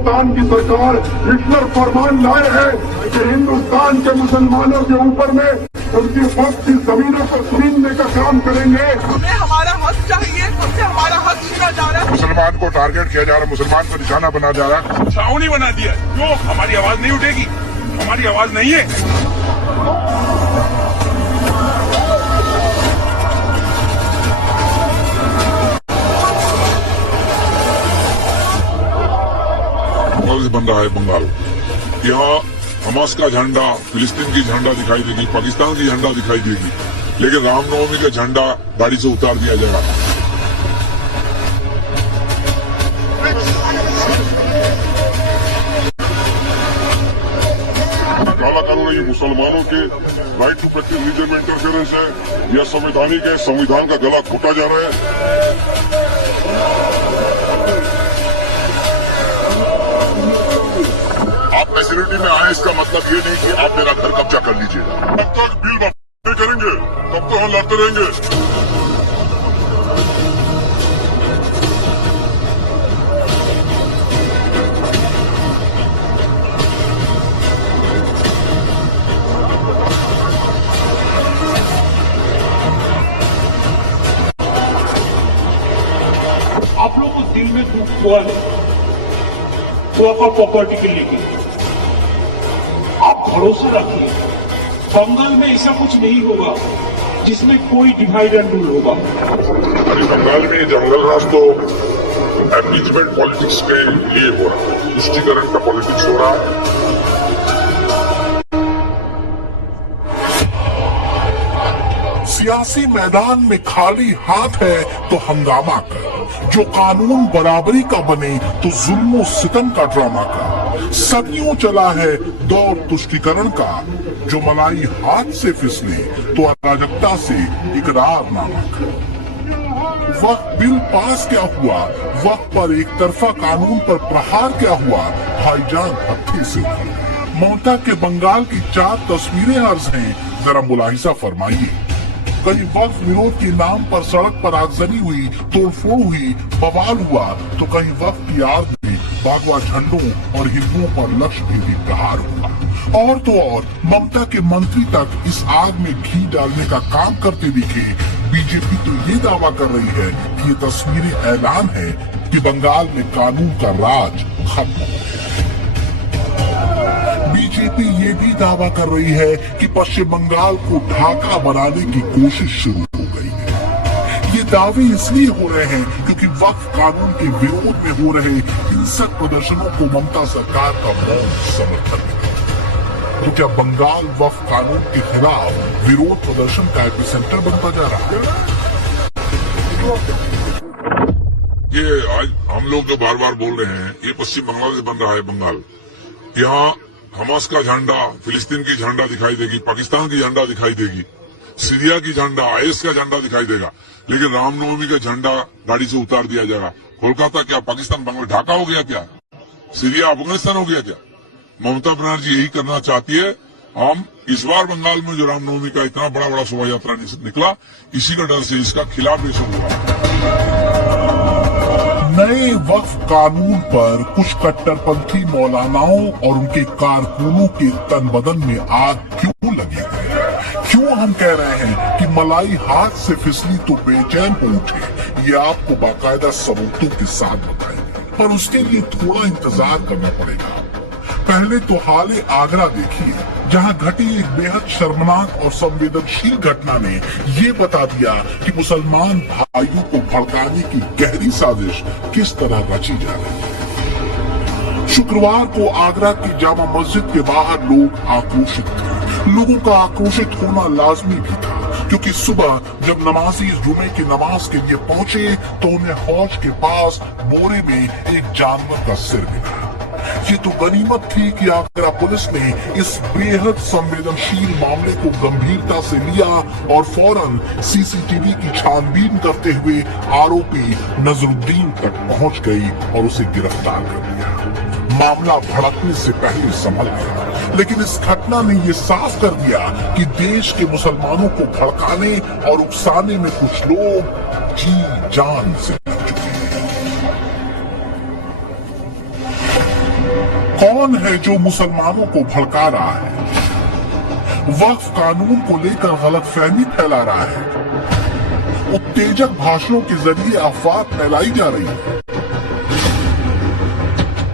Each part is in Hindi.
हिंदुस्तान की सरकार हिटलर फरमान लाए हैं कि हिंदुस्तान के मुसलमानों के ऊपर में उनकी वक्त की जमीनों को छीनने का काम करेंगे। हमें हमारा हक चाहिए, हमसे हमारा हक छीना जा रहा है। मुसलमान को टारगेट किया जा रहा है, मुसलमान को निशाना बना जा रहा है। छावनी बना दिया, क्यों? हमारी आवाज नहीं उठेगी? हमारी आवाज नहीं है। से बन रहा है बंगाल। यहाँ हमास का झंडा, फिलिस्तीन की झंडा दिखाई देगी, पाकिस्तान की झंडा दिखाई देगी, लेकिन रामनवमी का झंडा गाड़ी से उतार दिया जाएगा। काला कानून ये मुसलमानों के राइट टू प्रैक्टिस रिलीजन में इंटरफेरेंस है, यह संवैधानिक है। संविधान का गला घोटा जा रहा है। फैसिलिटी में आए इसका मतलब ये नहीं कि आप मेरा घर कब्जा कर लीजिएगा। तब तक बिल नहीं करेंगे तब तो हम लड़ते रहेंगे। आप लोग को दिल में दुख हुआ है प्रॉपर्टी के लेके, आप भरोसा रखिए बंगाल में ऐसा कुछ नहीं होगा जिसमें कोई डिवाइड एंड रूल होगा। अरे बंगाल में जंगल राज तो एपीजमेंट पॉलिटिक्स के लिए हो रहा है, तुष्टिकरण का पॉलिटिक्स हो रहा है। सियासी मैदान में खाली हाथ है तो हंगामा कर, जो कानून बराबरी का बने तो जुल्म सितम का ड्रामा कर। सदियों चला है दौर तुष्टिकरण का, जो मलाई हाथ से फिसले तो अराजकता से इकरारनामा कर। वक्त बिल पास क्या हुआ, वक्त पर एक तरफा कानून पर प्रहार क्या हुआ, भाईजान हत्थे से उखड़ गए। ममता के बंगाल की 4 तस्वीरें अर्ज हैं, जरा मुलाहिजा फरमाइए। कहीं वक्त विरोध के नाम पर सड़क पर आगजनी हुई, तोड़फोड़ हुई, बवाल हुआ, तो कहीं वक्त की आड़ में बागवा झंडों और हिंदुओं पर लक्ष्य भेदी प्रहार हुआ। और तो और ममता के मंत्री तक इस आग में घी डालने का काम करते दिखे। बीजेपी तो ये दावा कर रही है कि ये तस्वीरें ऐलान है कि बंगाल में कानून का राज खत्म हो गया। बीजेपी ये भी दावा कर रही है कि पश्चिम बंगाल को ढाका बनाने की कोशिश शुरू हो गई है। ये दावे इसलिए हो रहे हैं क्योंकि वक्फ कानून के विरोध में हो रहे हिंसक प्रदर्शनों को ममता सरकार का मौन समर्थन मिला। तो क्या बंगाल वक्फ कानून के खिलाफ विरोध प्रदर्शन का एपिसेंटर बनता जा रहा है? ये आज हम लोग जो बार बार बोल रहे हैं, ये पश्चिम बंगाल से बन रहा है बंगाल। यहाँ हमास का झंडा, फिलिस्तीन की झंडा दिखाई देगी, पाकिस्तान की झंडा दिखाई देगी, सीरिया की झंडा, आईएस का झंडा दिखाई देगा, लेकिन रामनवमी का झंडा गाड़ी से उतार दिया जाएगा। कोलकाता क्या पाकिस्तान, बांग्लादेश, ढाका हो गया क्या? सीरिया अफगानिस्तान हो गया क्या? ममता बनर्जी यही करना चाहती है। हम इस बार बंगाल में जो रामनवमी का इतना बड़ा शोभा यात्रा निकला, इसी का डर से इसका खिलाफ ये सब हुआ। नए वक्फ कानून पर कुछ कट्टरपंथी मौलानाओं और उनके कारकुनों के तन बदन में आग क्यों लगी है? क्यों हम कह रहे हैं कि मलाई हाथ से फिसली तो बेचैन हो उठे? ये आपको बाकायदा सबूतों के साथ बताएंगे, पर उसके लिए थोड़ा इंतजार करना पड़ेगा। पहले तो हाल आगरा देखिए, जहां घटी एक बेहद शर्मनाक और संवेदनशील घटना ने ये बता दिया कि मुसलमान भाइयों को भड़काने की गहरी साजिश किस तरह रची जा रही है। शुक्रवार को आगरा की जामा मस्जिद के बाहर लोग आक्रोशित थे। लोगों का आक्रोशित होना लाजमी भी था, क्योंकि सुबह जब नमाजी जुमे की नमाज के लिए पहुंचे तो उन्हें हौज के पास बोरे में एक जानवर का सिर मिला। ये तो गनीमत थी कि आगरा पुलिस ने इस बेहद संवेदनशील मामले को गंभीरता से लिया और फौरन सीसीटीवी की छानबीन करते हुए आरोपी नजरुद्दीन तक पहुंच गई और उसे गिरफ्तार कर लिया। मामला भड़कने से पहले संभल गया, लेकिन इस घटना ने ये साफ कर दिया कि देश के मुसलमानों को भड़काने और उकसाने में कुछ लोग जी जान से लग चुके हैं। कौन है जो मुसलमानों को भड़का रहा है, वक्फ कानून को लेकर गलतफहमी फैला रहा है, उत्तेजक भाषणों के जरिए अफवाह फैलाई जा रही है।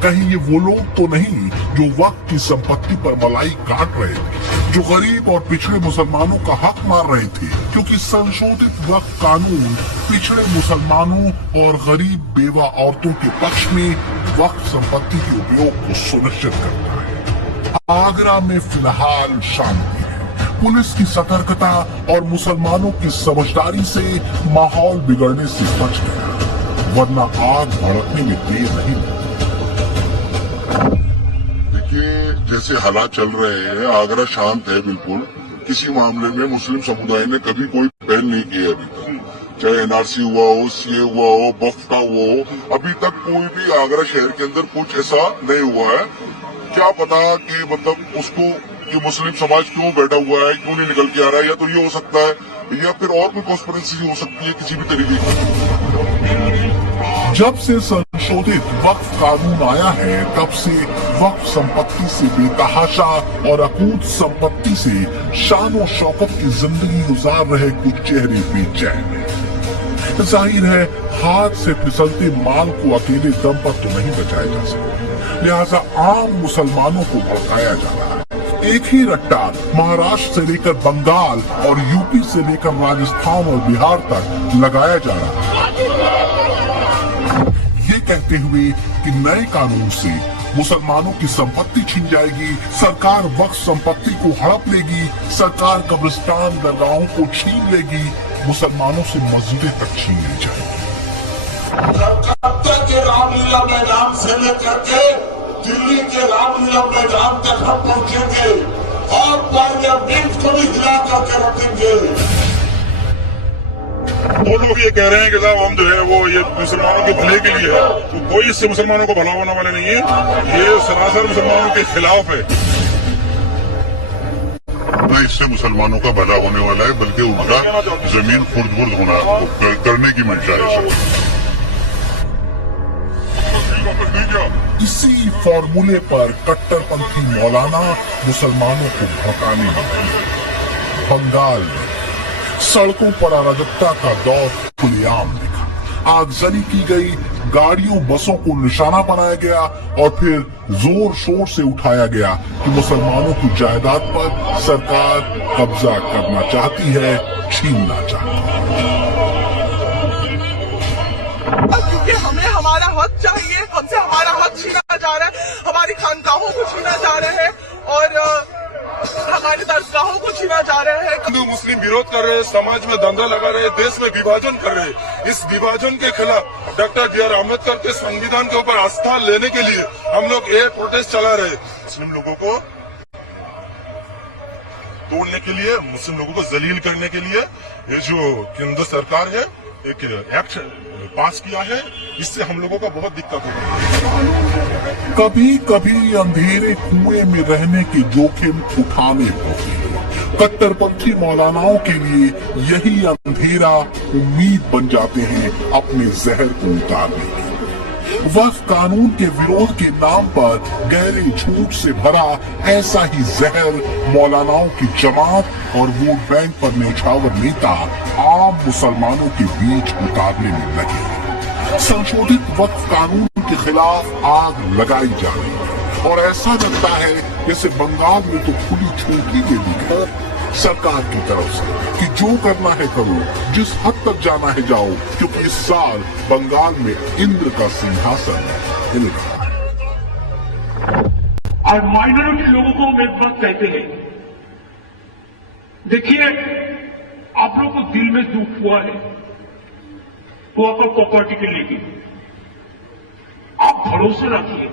कहीं ये वो लोग तो नहीं जो वक्फ की संपत्ति पर मलाई काट रहे थे, जो गरीब और पिछड़े मुसलमानों का हक मार रहे थे, क्योंकि संशोधित वक्फ कानून पिछड़े मुसलमानों और गरीब बेवा औरतों के पक्ष में वक्फ संपत्ति के उपयोग को सुनिश्चित करता है। आगरा में फिलहाल शांति है। पुलिस की सतर्कता और मुसलमानों की समझदारी से माहौल बिगड़ने से बच गया, वरना आग भड़कने में देर नहीं लगती। देखिए, जैसे हालात चल रहे हैं, आगरा शांत है बिल्कुल। किसी मामले में मुस्लिम समुदाय ने कभी कोई पहल नहीं की है अभी तक, चाहे एनआरसी हुआ हो, सीए हुआ हो, बफ्ता हुआ हो, अभी तक कोई भी आगरा शहर के अंदर कुछ ऐसा नहीं हुआ है। क्या पता कि मतलब उसको कि मुस्लिम समाज क्यों बैठा हुआ है, क्यों नहीं निकल के आ रहा है, या तो ये हो सकता है या फिर और कोई कॉन्स्पिरेसी हो सकती है किसी भी तरीके की। जब से संशोधित वक्फ कानून आया है, तब से वक्फ संपत्ति से बेतहाशा और अकूत संपत्ति से शान और शौकत की जिंदगी गुजार रहे कुछ चेहरे बेचैन हैं। जाहिर है, हाथ से फिसलते माल को अकेले दम पर तो नहीं बचाया जा सकता, लिहाजा आम मुसलमानों को भड़काया जा रहा है। एक ही रट्टा महाराष्ट्र से लेकर बंगाल और यूपी से लेकर राजस्थान और बिहार तक लगाया जा रहा है, ये कहते हुए कि नए कानून से मुसलमानों की संपत्ति छीन जाएगी, सरकार वक्फ संपत्ति को हड़प लेगी, सरकार कब्रिस्तान दरगाहों को छीन लेगी, मुसलमानों से मस्जिदें तक छीन ली जाएगी। कलकत्ता के रामलीला मैदान से लेकर के दिल्ली के रामलीला मैदान तक हम पहुंचेंगे और पार्लियामेंट को भी हिला करके रखेंगे। वो लोग ये कह रहे हैं कि साहब हम जो है वो ये मुसलमानों के भले के लिए है, तो कोई इससे मुसलमानों को भला होने वाले नहीं है, ये सरासर मुसलमानों के खिलाफ है। न इससे मुसलमानों का भला होने वाला है, बल्कि उनका जमीन खुर्द-बुर्द होना करने की मंशा है। इसी फॉर्मूले पर कट्टरपंथी मौलाना मुसलमानों को भड़काने लगे। बंगाल में सड़कों पर अराजकता का दौर खुलेआम दिखा, आगजनी की गई, गाड़ियों बसों को निशाना बनाया गया और फिर जोर शोर से उठाया गया कि मुसलमानों की जायदाद पर सरकार कब्जा करना चाहती है, छीनना चाहती है। क्योंकि हमें हमारा हक चाहिए, हमसे हमारा हक छीना जा रहा है, हमारी खानकाहों को छीना जा रहा है और हमारी दरगाहों को छीना जा रहे हैं। हिंदू मुस्लिम विरोध कर रहे हैं, समाज में दंगा लगा रहे हैं, देश में विभाजन कर रहे हैं। इस विभाजन के खिलाफ डॉक्टर बी आर अम्बेडकर के संविधान के ऊपर आस्था लेने के लिए हम लोग एयर प्रोटेस्ट चला रहे हैं। मुस्लिम लोगों को तोड़ने के लिए, मुस्लिम लोगों को जलील करने के लिए ये जो केंद्र सरकार है एक एक्ट पास किया है, इससे हम लोगों का बहुत दिक्कत हो रहा है। कभी कभी अंधेरे कुएं में रहने के जोखिम उठाने होते, कट्टरपंथी मौलानाओं के लिए यही अंधेरा उम्मीद बन जाते हैं अपने जहर को उतारने की। वक्फ कानून के विरोध के नाम पर गहरे झूठ से भरा ऐसा ही जहर मौलानाओं की जमात और वोट बैंक पर न्यौछावर नेता आम मुसलमानों के बीच उतारने में लगे। संशोधित वक्फ कानून के खिलाफ आग लगाई जा रही है और ऐसा लगता है जैसे बंगाल में तो खुली छूट ही दे दी गई सरकार की तरफ से कि जो करना है करो, जिस हद तक जाना है जाओ, क्योंकि इस साल बंगाल में इंद्र का सिंहासन हिल रहा है। और माइनॉरिटी लोगों को हम एक बात कहते हैं, देखिए आप लोग को दिल में दुख हुआ है वो आपको प्रॉपर्टी के लेके, आप भरोसे रखिए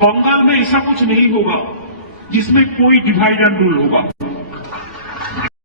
बंगाल में ऐसा कुछ नहीं होगा जिसमें कोई डिवाइड एंड रूल होगा।